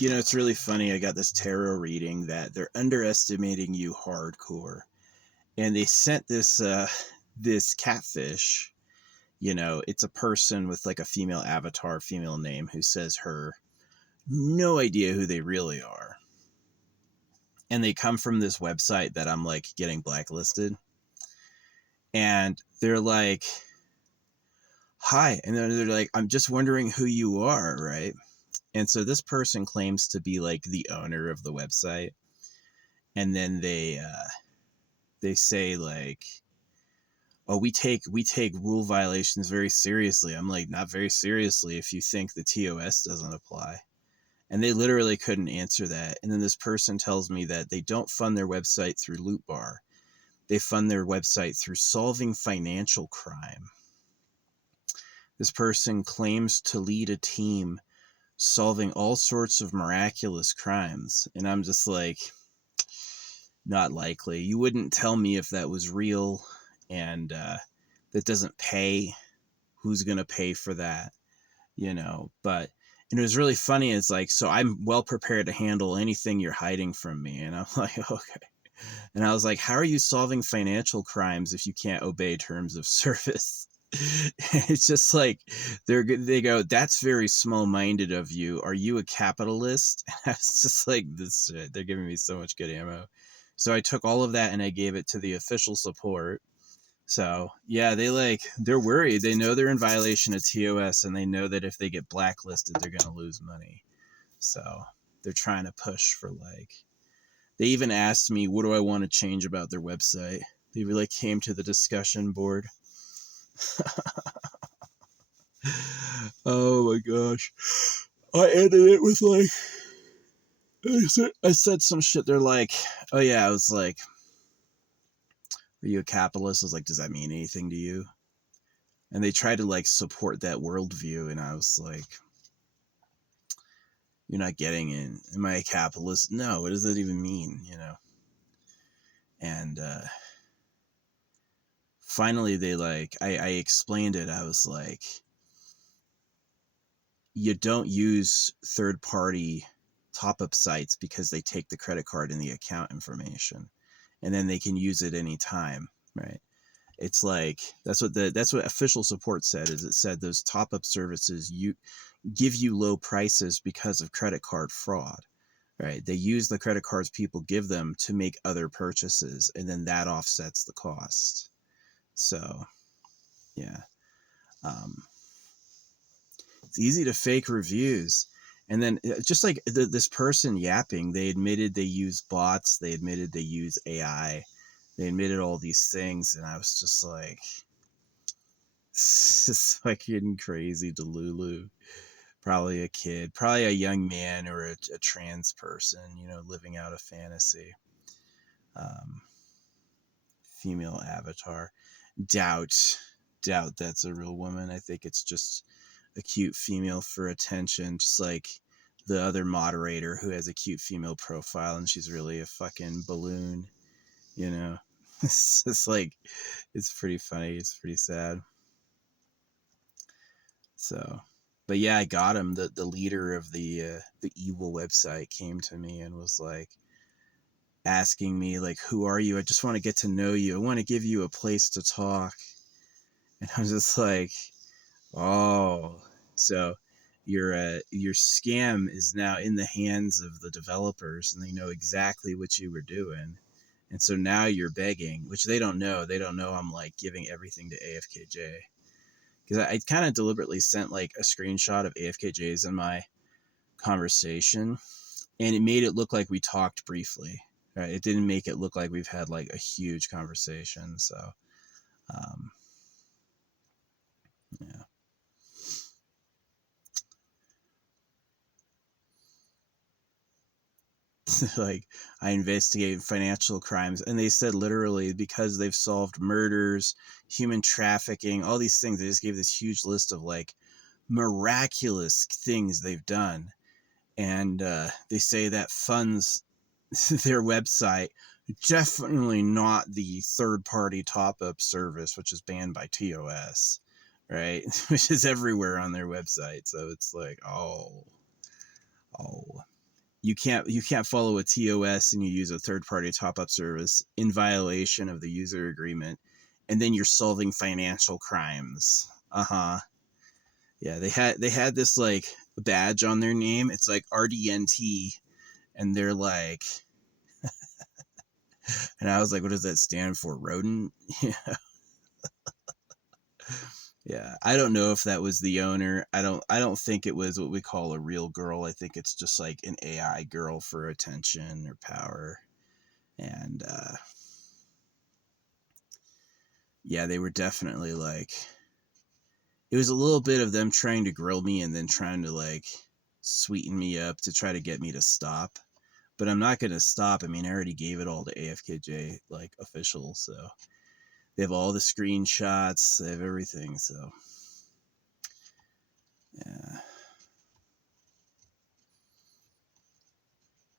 It's really funny. I got this tarot reading that they're underestimating you hardcore, and they sent this catfish. It's a person with like a female avatar, female name, who says her no idea who they really are, and they come from this website that I'm like getting blacklisted, and they're like, "Hi," and then they're like, "I'm just wondering who you are, right?" And so this person claims to be like the owner of the website, and then they say like, "Oh, we take rule violations very seriously." I'm like, "Not very seriously if you think the TOS doesn't apply." And they literally couldn't answer that. And then this person tells me that they don't fund their website through Loot Bar. They fund their website through solving financial crime. This person claims to lead a team solving all sorts of miraculous crimes. And I'm just like, not likely. You wouldn't tell me if that was real, and that doesn't pay. Who's going to pay for that? But and it was really funny. It's like, so I'm well prepared to handle anything you're hiding from me. And I'm like, okay. And I was like, how are you solving financial crimes if you can't obey terms of service? It's just like they go, that's very small-minded of you. Are you a capitalist? And I was just like, this shit, they're giving me so much good ammo. So I took all of that and I gave it to the official support. So yeah, they're worried. They know they're in violation of TOS, and they know that if they get blacklisted, they're gonna lose money. So they're trying to push for like. They even asked me, what do I want to change about their website? They really came to the discussion board. Oh my gosh. I ended it with like, I said some shit. They're like, oh yeah, I was like, are you a capitalist? I was like, does that mean anything to you? And they tried to like support that worldview, and I was like, you're not getting it. Am I a capitalist? No, what does that even mean? And finally they like, I explained it. I was like, you don't use third party top up sites because they take the credit card and the account information, and then they can use it anytime, right? It's like that's what official support said. Is it said those top up services you give you low prices because of credit card fraud, right? They use the credit cards people give them to make other purchases, and then that offsets the cost. So yeah, um, it's easy to fake reviews. And then just like this person yapping, they admitted they use bots, they admitted they use AI, they admitted all these things, and I was just like, this is fucking crazy Delulu. Probably a kid, probably a young man, or a trans person, living out a fantasy. Um, Female avatar. Doubt, doubt that's a real woman. I think it's just a cute female for attention, just like the other moderator who has a cute female profile and she's really a fucking balloon, you know. It's just like, it's pretty funny. It's pretty sad. So, but yeah, I got him. The leader of the evil website came to me and was like asking me like, who are you? I just want to get to know you. I want to give you a place to talk. And I'm just like, oh, so your scam is now in the hands of the developers, and they know exactly what you were doing. And so now you're begging, which they don't know. They don't know I'm like giving everything to AFKJ, because I kind of deliberately sent like a screenshot of AFKJ's in my conversation, and it made it look like we talked briefly. Right? It didn't make it look like we've had like a huge conversation. So, um, yeah. Like, I investigate financial crimes, and they said literally because they've solved murders, human trafficking, all these things. They just gave this huge list of like miraculous things they've done, and they say that funds their website. Definitely not the third party top up service, which is banned by TOS, right? Which is everywhere on their website. So it's like, oh. you can't follow a TOS and you use a third party top up service in violation of the user agreement, and then you're solving financial crimes. Uh-huh. Yeah, they had this like badge on their name. It's like RDNT, and they're like, and I was like, what does that stand for? Rodent? Yeah. Yeah. I don't know if that was the owner. I don't think it was what we call a real girl. I think it's just like an AI girl for attention or power. And yeah, they were definitely like, it was a little bit of them trying to grill me and then trying to like sweeten me up to try to get me to stop. But I'm not going to stop. I mean, I already gave it all to AFKJ, like official. So they have all the screenshots, they have everything. So yeah.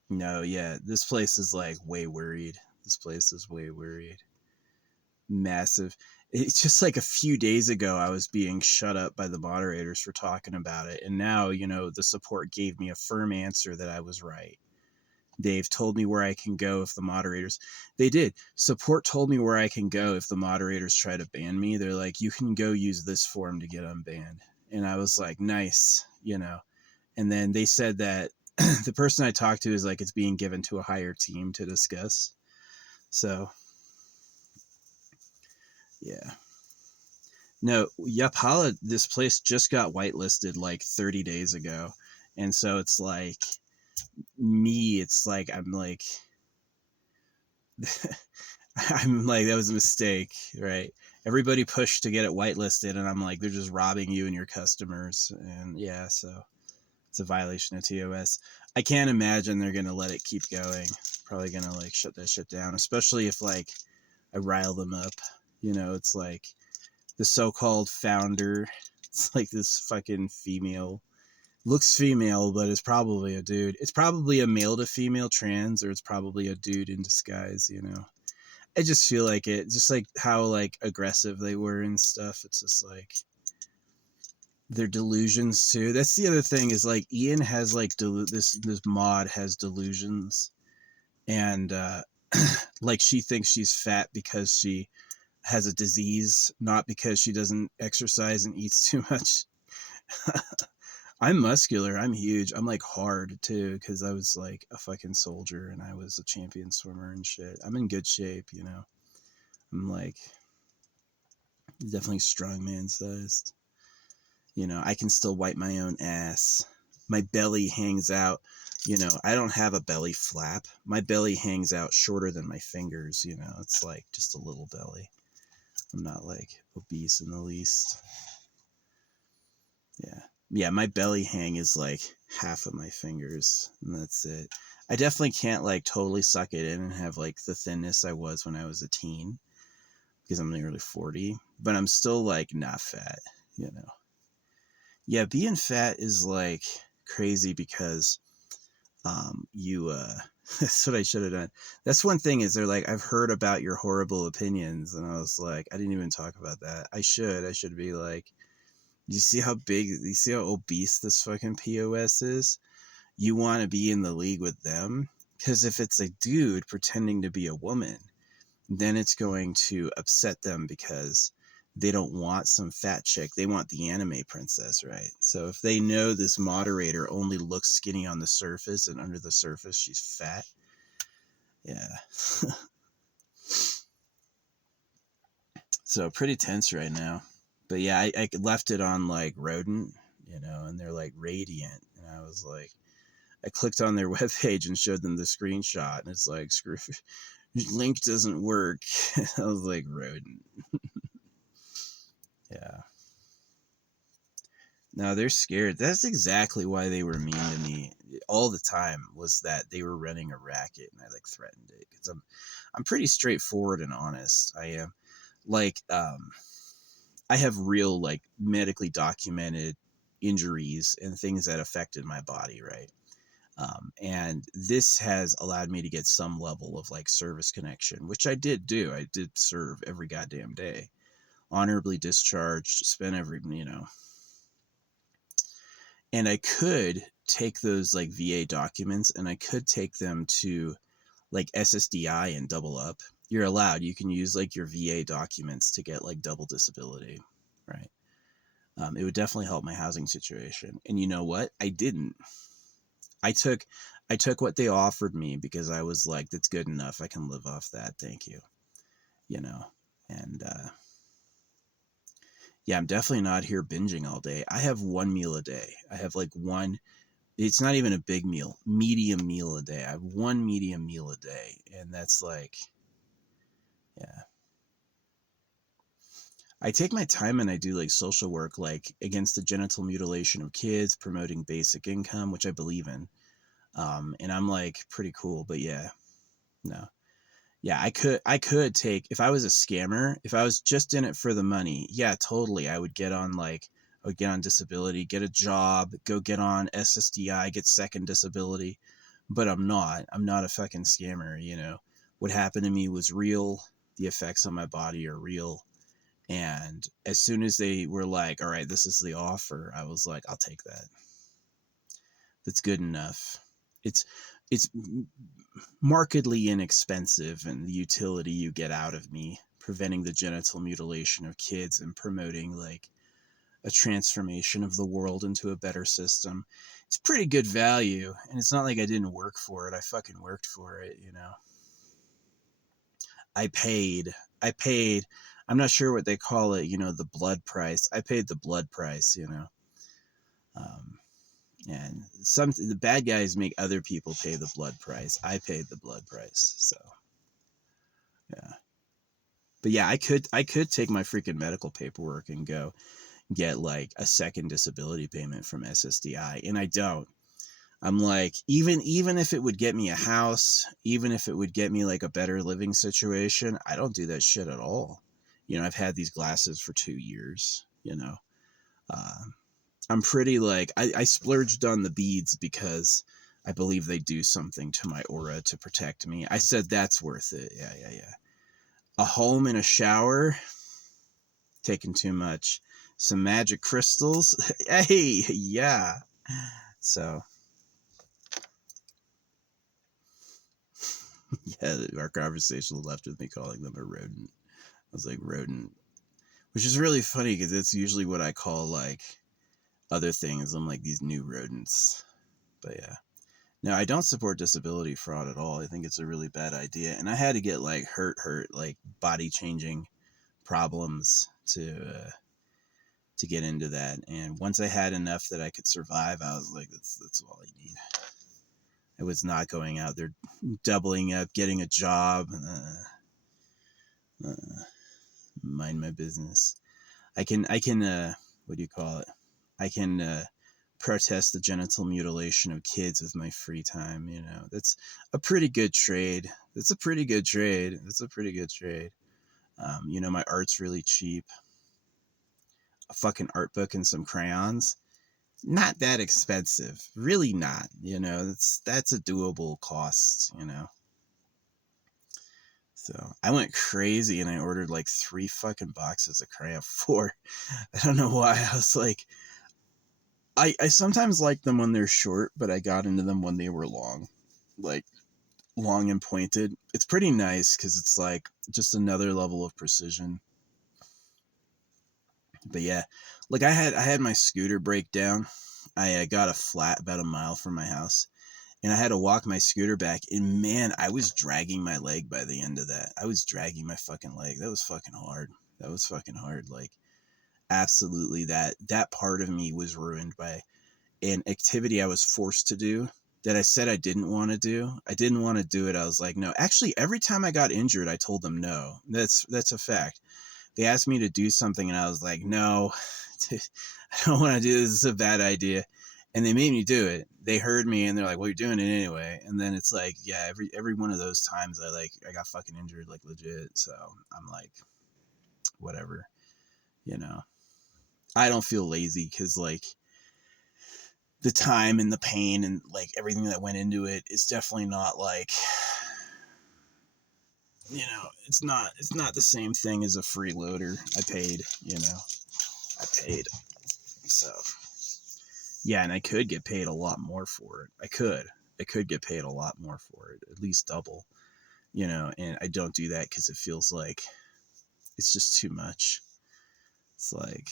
No, yeah, this place is like way worried. This place is way worried. Massive. It's just like a few days ago, I was being shut up by the moderators for talking about it. And now, you know, the support gave me a firm answer that I was right. They've told me where I can go if the moderators, they did. Support told me where I can go if the moderators try to ban me. They're like, you can go use this form to get unbanned. And I was like, nice, you know. And then they said that the person I talked to is like, it's being given to a higher team to discuss. So, yeah. No, Yapala, this place just got whitelisted like 30 days ago. And so it's like, me, it's like, I'm like, I'm like, that was a mistake, right? Everybody pushed to get it whitelisted, and I'm like, they're just robbing you and your customers. And yeah, so it's a violation of TOS. I can't imagine they're going to let it keep going. Probably going to like shut that shit down, especially if like I rile them up. You know, it's like the so-called founder. It's like this fucking female. Looks female, but it's probably a dude. It's probably a male to female trans, or it's probably a dude in disguise, you know. I just feel like it, just like how like aggressive they were and stuff. It's just like their delusions too. That's the other thing is like Ian has like this mod has delusions, and like she thinks she's fat because she has a disease, not because she doesn't exercise and eats too much. I'm muscular. I'm huge. I'm like hard too because I was like a fucking soldier and I was a champion swimmer and shit. I'm in good shape, you know. I'm like definitely strongman sized. You know, I can still wipe my own ass. My belly hangs out. You know, I don't have a belly flap. My belly hangs out shorter than my fingers. You know, it's like just a little belly. I'm not like obese in the least. Yeah. Yeah, my belly hang is like half of my fingers, and that's it. I definitely can't like totally suck it in and have like the thinness I was when I was a teen because I'm nearly 40, but I'm still like not fat, you know. Yeah, being fat is like crazy because you that's what I should have done. That's one thing is they're like, I've heard about your horrible opinions, and I was like, I didn't even talk about that. I should be like, you see how big, you see how obese this fucking POS is? You want to be in the league with them? Because if it's a dude pretending to be a woman, then it's going to upset them because they don't want some fat chick. They want the anime princess, right? So if they know this moderator only looks skinny on the surface and under the surface she's fat, yeah. So pretty tense right now. But yeah, I left it on like rodent, you know, and they're like radiant. And I was like, I clicked on their webpage and showed them the screenshot, and it's like, screw, link doesn't work. I was like, rodent. Yeah. No, they're scared. That's exactly why they were mean to me all the time. Was that they were running a racket, and I like threatened it because I'm pretty straightforward and honest. I am, like, I have real like medically documented injuries and things that affected my body, right? And this has allowed me to get some level of like service connection, which I did do. I did serve every goddamn day, honorably discharged, spent every, you know. And I could take those like VA documents and I could take them to like SSDI and double up. You're allowed. You can use like your VA documents to get like double disability, right? It would definitely help my housing situation. And you know what? I didn't. I took what they offered me because I was like, that's good enough. I can live off that. Thank you. You know, and yeah, I'm definitely not here binging all day. I have one meal a day. I have like one, it's not even a big meal, medium meal a day. I have one medium meal a day. And that's like, yeah. I take my time and I do like social work, like against the genital mutilation of kids, promoting basic income, which I believe in. And I'm like pretty cool, but yeah, no. Yeah, I could take, if I was a scammer, if I was just in it for the money, yeah, totally. I would get on disability, get a job, go get on SSDI, get second disability. But I'm not. I'm not a fucking scammer, you know. What happened to me was real. The effects on my body are real. And as soon as they were like, all right, this is the offer, I was like, I'll take that. That's good enough. It's it's markedly inexpensive, and the utility you get out of me preventing the genital mutilation of kids and promoting like a transformation of the world into a better system. It's pretty good value, and it's not like I didn't work for it. I fucking worked for it, you know. I paid. I paid. I'm not sure what they call it, you know, the blood price. I paid the blood price, you know. Um, and the bad guys make other people pay the blood price. I paid the blood price, so yeah. But yeah, I could take my freaking medical paperwork and go get like a second disability payment from SSDI, and I don't. I'm like, even if it would get me a house, even if it would get me like a better living situation, I don't do that shit at all. You know, I've had these glasses for 2 years. You know, uh, I'm pretty like I splurged on the beads because I believe they do something to my aura to protect me. I said that's worth it. Yeah, yeah, yeah. A home and a shower, taking too much. Some magic crystals. Hey, yeah. So, yeah, our conversation left with me calling them a rodent. I was like, rodent. Which is really funny because it's usually what I call like other things. I'm like these new rodents. But yeah. No, I don't support disability fraud at all. I think it's a really bad idea. And I had to get like hurt, like body changing problems to get into that. And once I had enough that I could survive, I was like, that's all I need. I was not going out there doubling up, getting a job, mind my business. I can what do you call it? I can protest the genital mutilation of kids with my free time. You know, that's a pretty good trade. That's a pretty good trade. That's a pretty good trade. You know, my art's really cheap. A fucking art book and some crayons, not that expensive. Really not. You know, that's a doable cost. You know. So I went crazy and I ordered like 3 fucking boxes of crayon. 4. I don't know why. I was like, I sometimes like them when they're short, but I got into them when they were long, like long and pointed. It's pretty nice because it's like just another level of precision. But yeah, like I had my scooter break down. I got a flat about a mile from my house, and I had to walk my scooter back. And man, I was dragging my leg by the end of that. I was dragging my fucking leg. That was fucking hard. That was fucking hard. Like absolutely, that part of me was ruined by an activity I was forced to do that I said I didn't want to do. I didn't want to do it. I was like, no. Actually, every time I got injured, I told them no. That's a fact. They asked me to do something, and I was like, no, I don't want to do this. This is a bad idea. And they made me do it. They heard me, and they're like, well, you're doing it anyway. And then it's like, yeah, every one of those times I got fucking injured, like legit. So I'm like, whatever, you know. I don't feel lazy because like the time and the pain and like everything that went into it is definitely not like, you know, it's not the same thing as a freeloader. I paid, you know. I paid. So Yeah, and I could get paid a lot more for it. I could get paid a lot more for it, at least double, and I don't do that because it feels like it's just too much. It's like,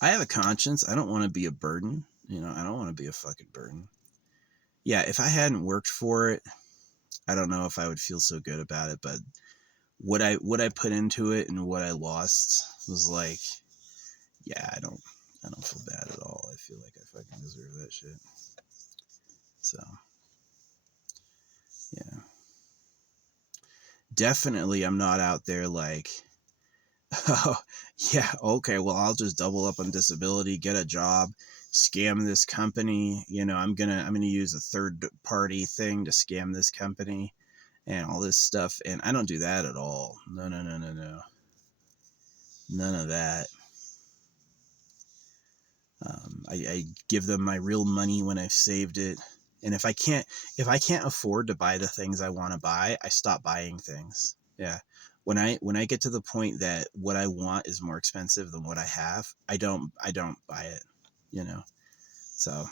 I have a conscience. I don't want to be a burden. I don't want to be a fucking burden. Yeah, if I hadn't worked for it, I don't know if I would feel so good about it, but what I put into it and what I lost was like, yeah, I don't feel bad at all. I feel like I fucking deserve that shit. So, yeah. Definitely I'm not out there like, oh, yeah, okay, well, I'll just double up on disability, get a job, scam this company. I'm gonna use a third party thing to scam this company and all this stuff. And I don't do that at all. No, no, no, no, no. None of that. I give them my real money when I've saved it. And if I can't afford to buy the things I want to buy, I stop buying things. Yeah. When I get to the point that what I want is more expensive than what I have, I don't buy it, you know. So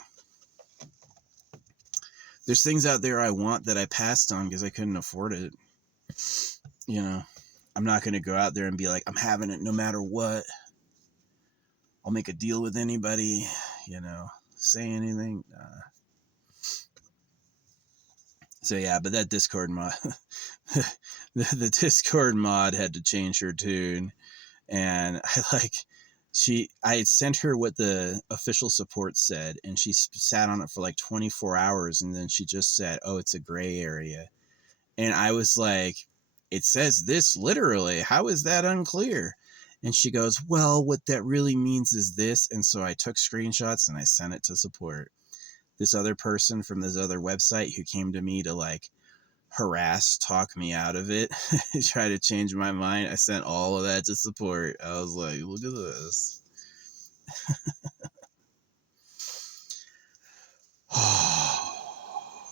there's things out there I want that I passed on because I couldn't afford it. I'm not going to go out there and be like, I'm having it no matter what. I'll make a deal with anybody, say anything. So yeah, but that Discord mod, the Discord mod had to change her tune, and I had sent her what the official support said, and she sat on it for like 24 hours, and then she just said, "Oh, it's a gray area," and I was like, "It says this literally. How is that unclear?" And she goes, "Well, what that really means is this," and so I took screenshots and I sent it to support. This other person from this other website who came to me to like talk me out of it, try to change my mind. I sent all of that to support. I was like, look at this.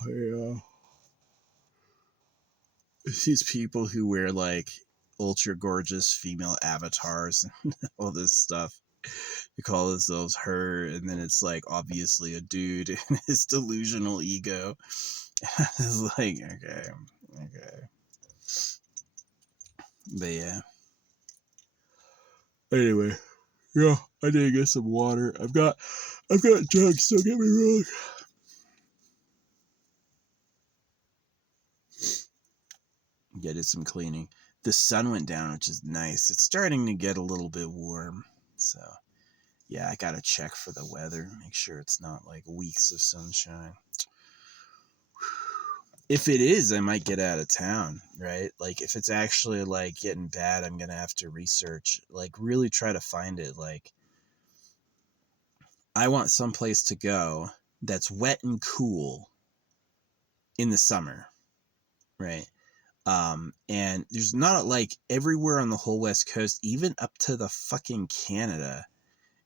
Yeah. These people who wear like ultra gorgeous female avatars and all this stuff. They call themselves her, and then it's like obviously a dude and his delusional ego. It's like, okay. But yeah. Anyway, yeah, I need to get some water. I've got jugs, don't get me wrong. Yeah, did some cleaning. The sun went down, which is nice. It's starting to get a little bit warm. So, yeah, I gotta check for the weather, make sure it's not like weeks of sunshine. If it is, I might get out of town, right? Like, if it's actually like getting bad, I'm gonna have to research, like, really try to find it. Like, I want someplace to go that's wet and cool in the summer, right? And there's not like everywhere on the whole West Coast, even up to the fucking Canada,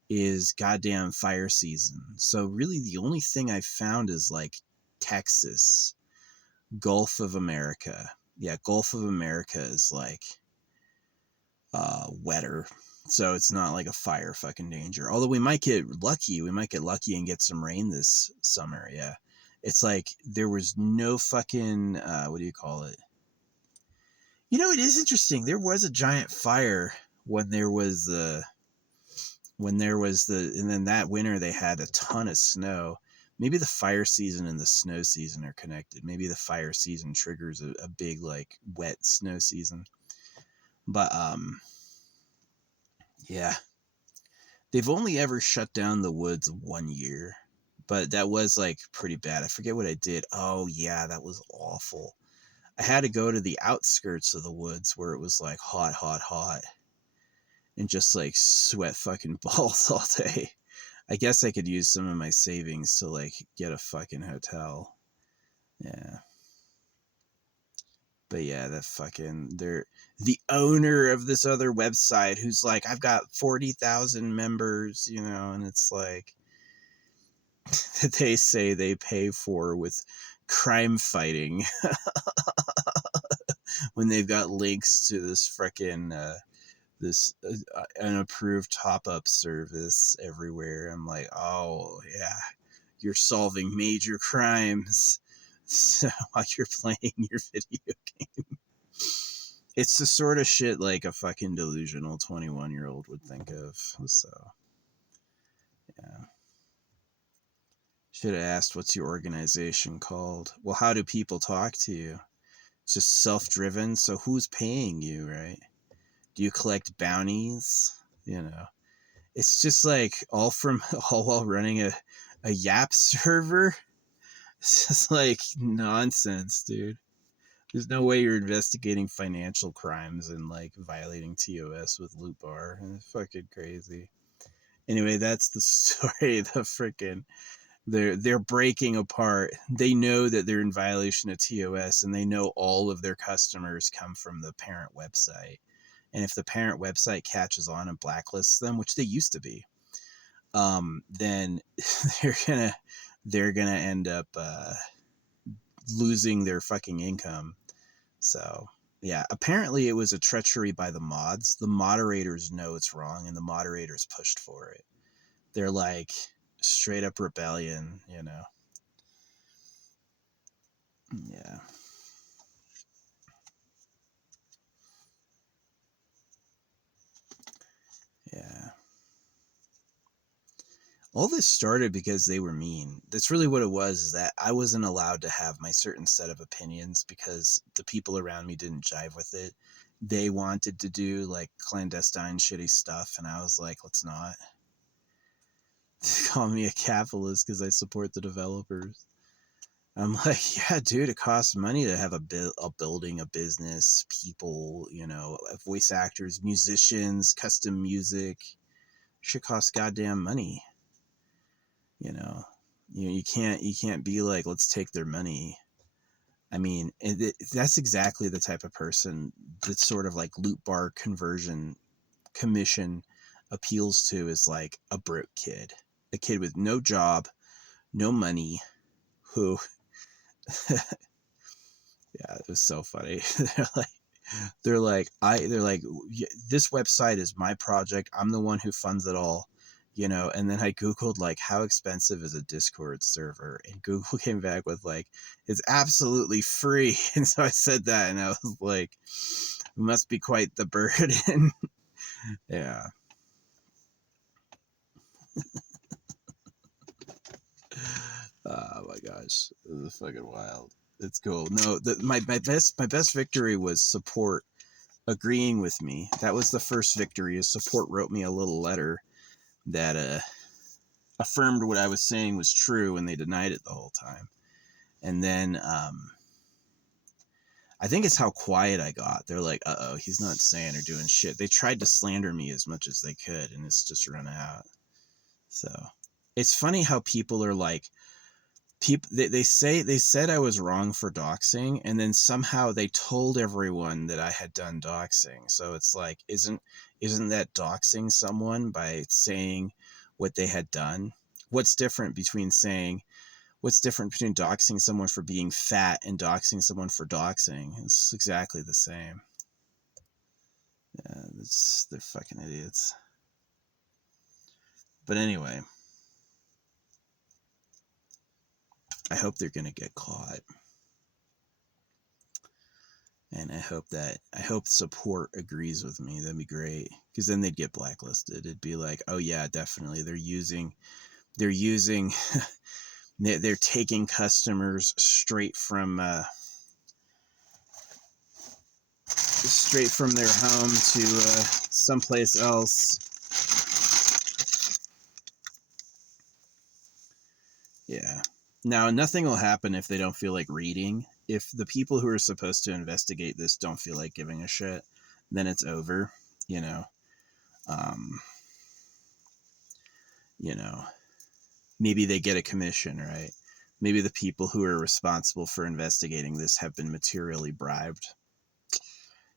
is goddamn fire season. So really the only thing I found is like Texas, Gulf of America. Yeah, Gulf of America is like wetter. So it's not like a fire fucking danger. Although we might get lucky. We might get lucky and get some rain this summer. Yeah. It's like there was no fucking what do you call it? It is interesting. There was a giant fire when there was the and then that winter they had a ton of snow. Maybe the fire season and the snow season are connected. Maybe the fire season triggers a big like wet snow season. But yeah. They've only ever shut down the woods 1 year. But that was like pretty bad. I forget what I did. Oh yeah, that was awful. I had to go to the outskirts of the woods where it was like hot, hot, hot, and just like sweat fucking balls all day. I guess I could use some of my savings to like get a fucking hotel. Yeah. But yeah, the owner of this other website who's like, I've got 40,000 members, and it's like that they say they pay for with crime fighting when they've got links to this freaking this unapproved top-up service everywhere. I'm like, oh yeah, you're solving major crimes while you're playing your video game. It's the sort of shit like a fucking delusional 21-year-old would think of. So yeah. Should have asked, what's your organization called? Well, how do people talk to you? It's just self-driven, so who's paying you, right? Do you collect bounties? You know, it's just like all while running a Yap server. It's just like nonsense, dude. There's no way you're investigating financial crimes and like violating TOS with Loot Bar. It's fucking crazy. Anyway, that's the story. The freaking they're breaking apart. They know that they're in violation of TOS, and they know all of their customers come from the parent website. And if the parent website catches on and blacklists them, which they used to be, then they're gonna end up losing their fucking income. So yeah, apparently it was a treachery by the mods. The moderators know it's wrong, and the moderators pushed for it. They're like straight up rebellion, you know. Yeah. Yeah. All this started because they were mean. That's really what it was, is that I wasn't allowed to have my certain set of opinions because the people around me didn't jive with it. They wanted to do like clandestine shitty stuff, and I was like, let's not. They call me a capitalist because I support the developers. I'm like, yeah, dude, it costs money to have a building, a business, people, you know, voice actors, musicians, custom music. Shit costs goddamn money. You know, you can't be like, let's take their money. I mean, that's exactly the type of person that sort of like Loot Bar conversion commission appeals to, is like a broke kid, a kid with no job, no money, who yeah, it was so funny. they're like this website is my project, I'm the one who funds it all, you know. And then I googled like, how expensive is a Discord server, and Google came back with like, it's absolutely free. And so I said that, and I was like, it must be quite the burden. Yeah. Oh my gosh, this is fucking wild. It's cool. No, my best victory was support agreeing with me. That was the first victory. Is support wrote me a little letter that affirmed what I was saying was true, and they denied it the whole time. And then I think it's how quiet I got. They're like, uh-oh, he's not saying or doing shit. They tried to slander me as much as they could, and it's just run out. So it's funny how people are like, they said I was wrong for doxing, and then somehow they told everyone that I had done doxing. So it's like, isn't that doxing someone by saying what they had done? What's different between doxing someone for being fat and doxing someone for doxing? It's exactly the same. Yeah, they're fucking idiots. But anyway, I hope they're gonna get caught. And I hope support agrees with me. That'd be great, because then they'd get blacklisted. It'd be like, oh yeah, definitely they're using they're taking customers straight from their home to someplace else. Yeah. Now, nothing will happen if they don't feel like reading. If the people who are supposed to investigate this don't feel like giving a shit, then it's over, you know. Um, you know, maybe they get a commission, right? Maybe the people who are responsible for investigating this have been materially bribed.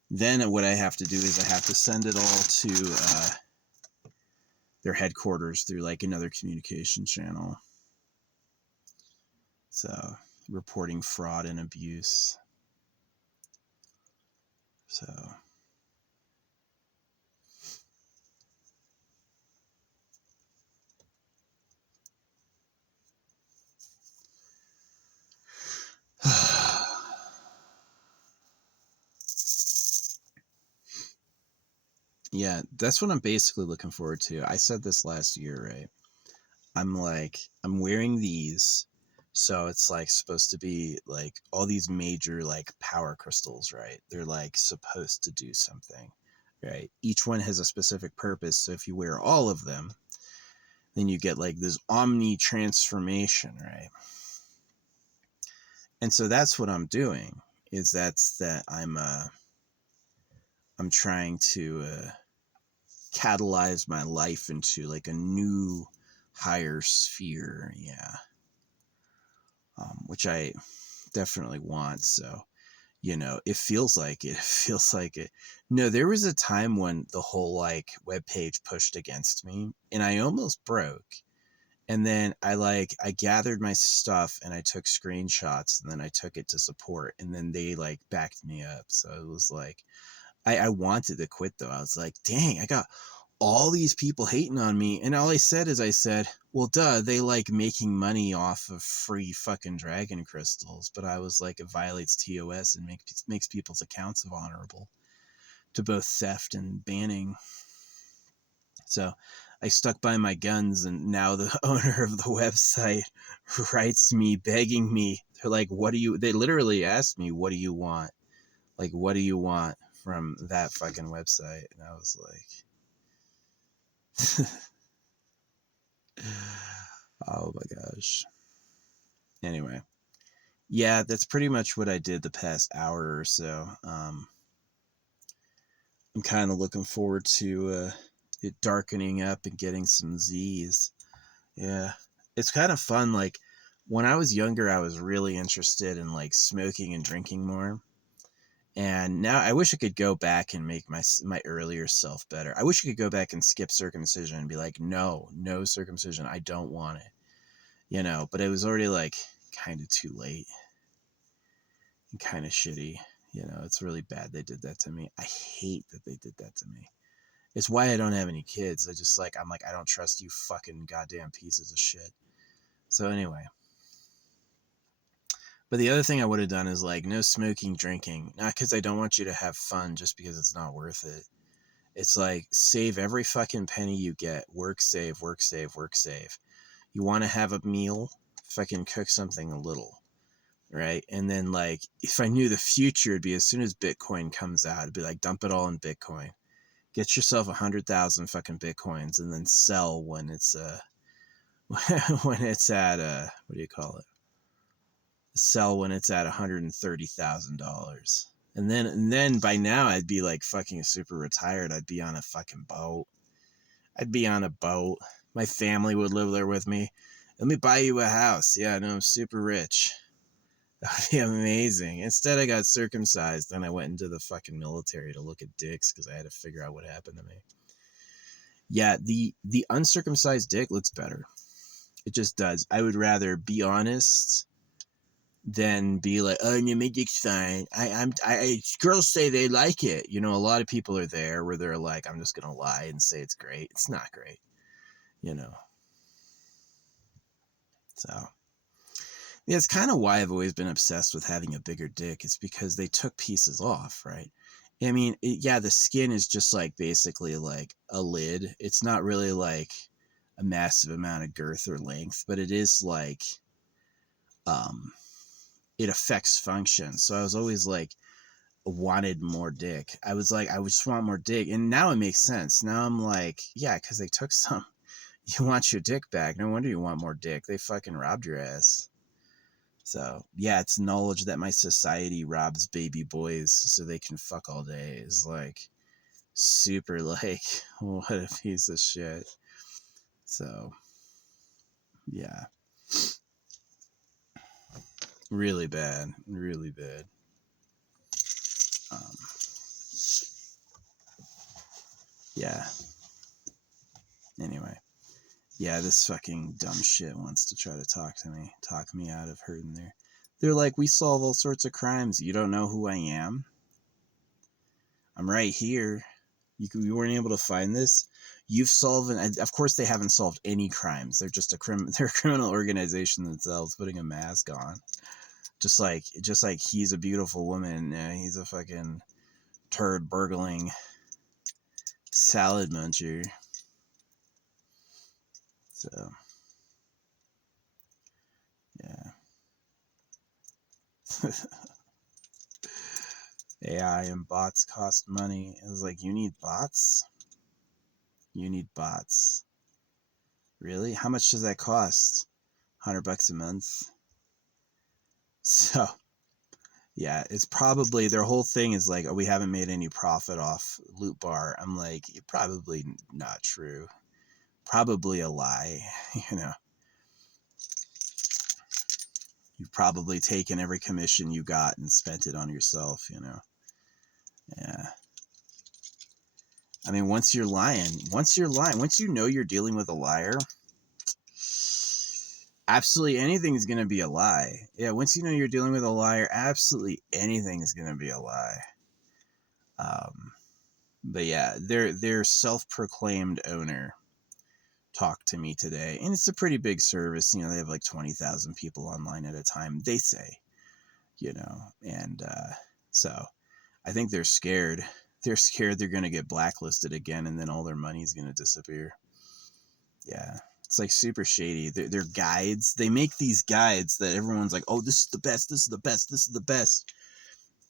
Then what I have to do is I have to send it all to their headquarters through like another communication channel. So, reporting fraud and abuse. So, Yeah, that's what I'm basically looking forward to. I said this last year, right? I'm wearing these, so it's like supposed to be like all these major like power crystals, right? They're like supposed to do something, right? Each one has a specific purpose. So if you wear all of them, then you get like this omni transformation, right? And so that's what I'm doing. Is that I'm trying to catalyze my life into like a new higher sphere, yeah. Which I definitely want. So, it feels like it. It feels like it. No, there was a time when the whole like web page pushed against me, and I almost broke. And then I gathered my stuff and I took screenshots and then I took it to support and then they like backed me up. So it was like I wanted to quit though. I was like, dang, I got all these people hating on me. And all I said is, I said, well, duh, they like making money off of free fucking dragon crystals. But I was like, it violates TOS and makes people's accounts vulnerable to both theft and banning. So I stuck by my guns, and now the owner of the website writes me begging me. They're like, what do you, they literally asked me, what do you want? Like, what do you want from that fucking website? And I was like, oh my gosh. Anyway, yeah, that's pretty much what I did the past hour or so. I'm kind of looking forward to it darkening up and getting some Z's. Yeah, it's kind of fun. Like when I was younger, I was really interested in like smoking and drinking more. And now I wish I could go back and make my earlier self better. I wish I could go back and skip circumcision and be like, no, no circumcision. I don't want it. But it was already like kind of too late and kind of shitty. It's really bad they did that to me. I hate that they did that to me. It's why I don't have any kids. I'm like, I don't trust you fucking goddamn pieces of shit. So anyway. But the other thing I would have done is like no smoking, drinking. Not because I don't want you to have fun, just because it's not worth it. It's like save every fucking penny you get. Work, save, work, save, work, save. You want to have a meal? Fucking cook something a little. Right? And then like if I knew the future, it'd be as soon as Bitcoin comes out, it'd be like dump it all in Bitcoin. Get yourself 100,000 fucking Bitcoins and then sell when it's when it's at what do you call it? Sell when it's at $130,000. And then by now I'd be like fucking super retired. I'd be on a fucking boat. I'd be on a boat. My family would live there with me. Let me buy you a house. Yeah, I know I'm super rich. That would be amazing. Instead, I got circumcised. Then I went into the fucking military to look at dicks because I had to figure out what happened to me. Yeah, the uncircumcised dick looks better. It just does. I would rather be honest than be like, oh, no, my dick's fine. Girls say they like it. A lot of people are there where they're like, I'm just gonna lie and say it's great. It's not great. So yeah, it's kind of why I've always been obsessed with having a bigger dick. It's because they took pieces off, right? I mean, yeah, the skin is just like basically like a lid. It's not really like a massive amount of girth or length, but it is like, it affects function. So I was always like, wanted more dick. I was like, I just want more dick. And now it makes sense. Now I'm like, yeah, because they took some. You want your dick back. No wonder you want more dick. They fucking robbed your ass. So yeah, it's knowledge that my society robs baby boys so they can fuck all day is like super like, what a piece of shit. So yeah, really bad, really bad. Um, yeah. Anyway, yeah, this fucking dumb shit wants to try to talk me out of hurting there. They're like, we solve all sorts of crimes. You don't know who I am? I'm right here. You weren't able to find this. You've solved, and of course they haven't solved any crimes. They're just they're a criminal organization themselves, putting a mask on. Just like he's a beautiful woman. He's a fucking turd burgling salad muncher. So, yeah. AI and bots cost money. It was like, you need bots? You need bots. Really? How much does that cost? $100 a month? So, yeah, it's probably, their whole thing is like, oh, we haven't made any profit off Loot Bar. I'm like, probably not true. Probably a lie, you know. You've probably taken every commission you got and spent it on yourself, you know. Yeah. I mean, once you know you're dealing with a liar, absolutely anything is going to be a lie. Yeah, once you know you're dealing with a liar, absolutely anything is going to be a lie. But yeah, their self-proclaimed owner talked to me today, and it's a pretty big service. You know, they have like 20,000 people online at a time, they say, you know, and so I think they're scared. They're scared they're going to get blacklisted again, and then all their money is going to disappear. Yeah. It's like super shady. They're guides. They make these guides that everyone's like, oh, this is the best. This is the best. This is the best.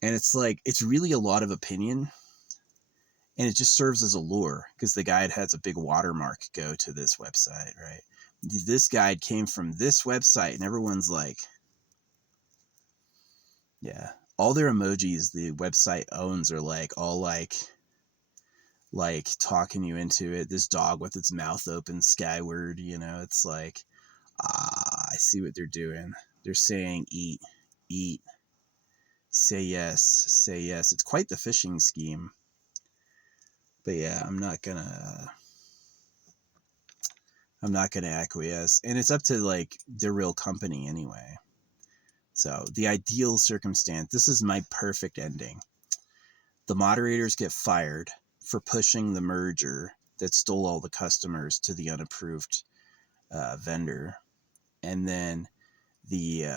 And it's like, it's really a lot of opinion. And it just serves as a lure because the guide has a big watermark go to this website, right? This guide came from this website, and everyone's like, yeah, all their emojis the website owns are like all like talking you into it. This dog with its mouth open skyward, you know, it's like, I see what they're doing. They're saying eat, eat, say yes, say yes. It's quite the phishing scheme. But yeah, I'm not gonna acquiesce. And it's up to like the real company anyway. So the ideal circumstance, this is my perfect ending. The moderators get fired for pushing the merger that stole all the customers to the unapproved vendor. And then the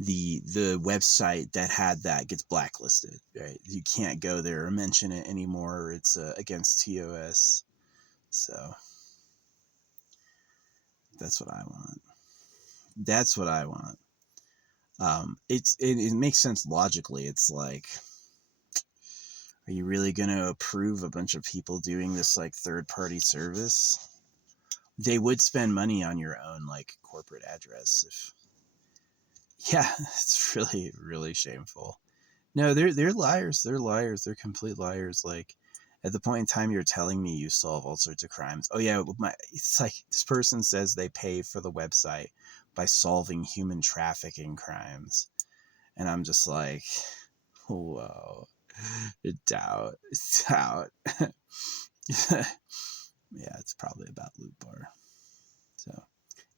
website that had that gets blacklisted, right? You can't go there or mention it anymore. It's against TOS. So that's what I want. That's what I want. It makes sense logically. It's like, are you really going to approve a bunch of people doing this like third-party service? They would spend money on your own like corporate address if. Yeah, it's really, really shameful. No, they're liars. They're liars. They're complete liars. Like, at the point in time you're telling me you solve all sorts of crimes. Oh yeah, it's like this person says they pay for the website by solving human trafficking crimes, and I'm just like, whoa, doubt. Yeah, it's probably about Loot Bar. So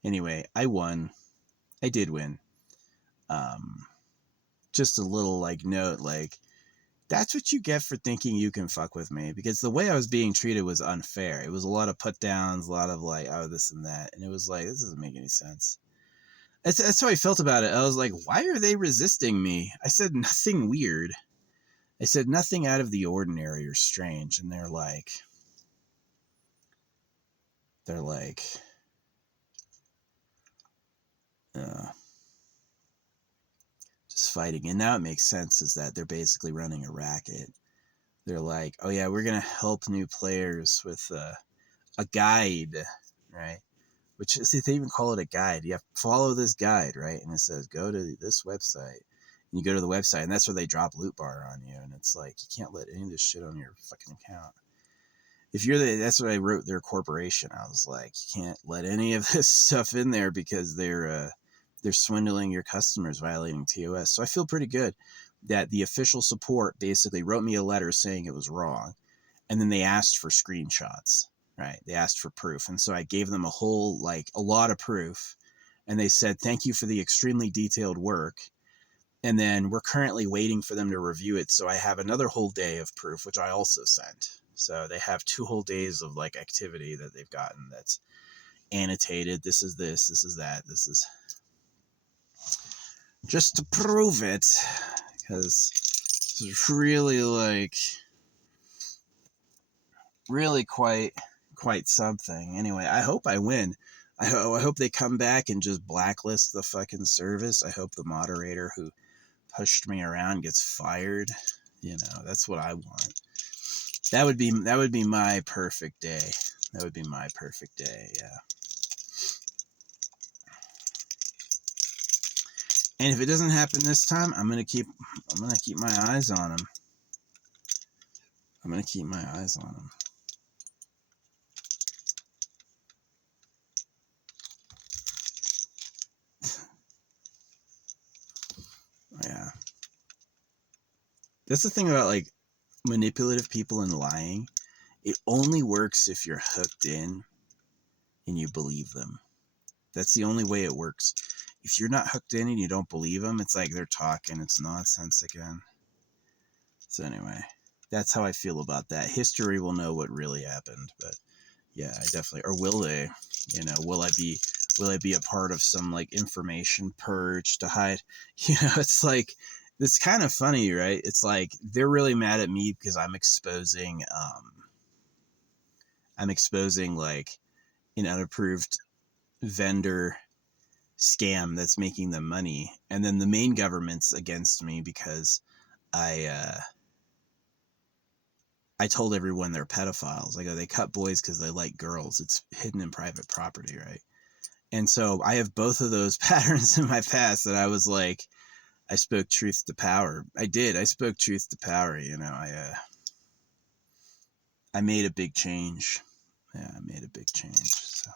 anyway, I won. I did win. Just a little like note, like, that's what you get for thinking you can fuck with me, because the way I was being treated was unfair. It was a lot of put downs, a lot of like, oh, this and that, and it was like, this doesn't make any sense. That's how I felt about it. I was like, why are they resisting me? I said nothing weird. I said nothing out of the ordinary or strange, and they're like just fighting. And now it makes sense, is that they're basically running a racket. They're like, oh yeah, we're gonna help new players with a guide, right? Which is, they even call it a guide. You have to follow this guide, right? And it says, go to this website. And you go to the website, and that's where they drop Loot Bar on you. And it's like, you can't let any of this shit on your fucking account. If you're that's what I wrote their corporation. I was like, you can't let any of this stuff in there because they're swindling your customers, violating TOS. So I feel pretty good that the official support basically wrote me a letter saying it was wrong. And then they asked for screenshots, right? They asked for proof. And so I gave them a lot of proof. And they said, thank you for the extremely detailed work. And then we're currently waiting for them to review it. So I have another whole day of proof, which I also sent. So they have 2 whole days of like activity that they've gotten that's annotated. This is this is that. This is just to prove it, because it's really like, really quite something. Anyway, I hope I win. I hope they come back and just blacklist the fucking service. I hope the moderator who pushed me around gets fired. You know, that's what I want. That would be my perfect day. That would be my perfect day. Yeah. And if it doesn't happen this time, I'm gonna keep my eyes on him. I'm gonna keep my eyes on him. Yeah. That's the thing about like manipulative people and lying. It only works if you're hooked in and you believe them. That's the only way it works. If you're not hooked in and you don't believe them, it's like they're talking. It's nonsense again. So anyway, that's how I feel about that. History will know what really happened, but yeah, I definitely, or will they? You know, will I be a part of some like information purge to hide? You know, it's kind of funny, right? It's like they're really mad at me because I'm exposing like an unapproved vendor scam that's making them money, and then the main government's against me because I told everyone they're pedophiles. I go, they cut boys because they like girls. It's hidden in private property, right? And so I have both of those patterns in my past that I was like, I spoke truth to power. I did. I spoke truth to power. You know, I made a big change. Yeah, I made a big change. So.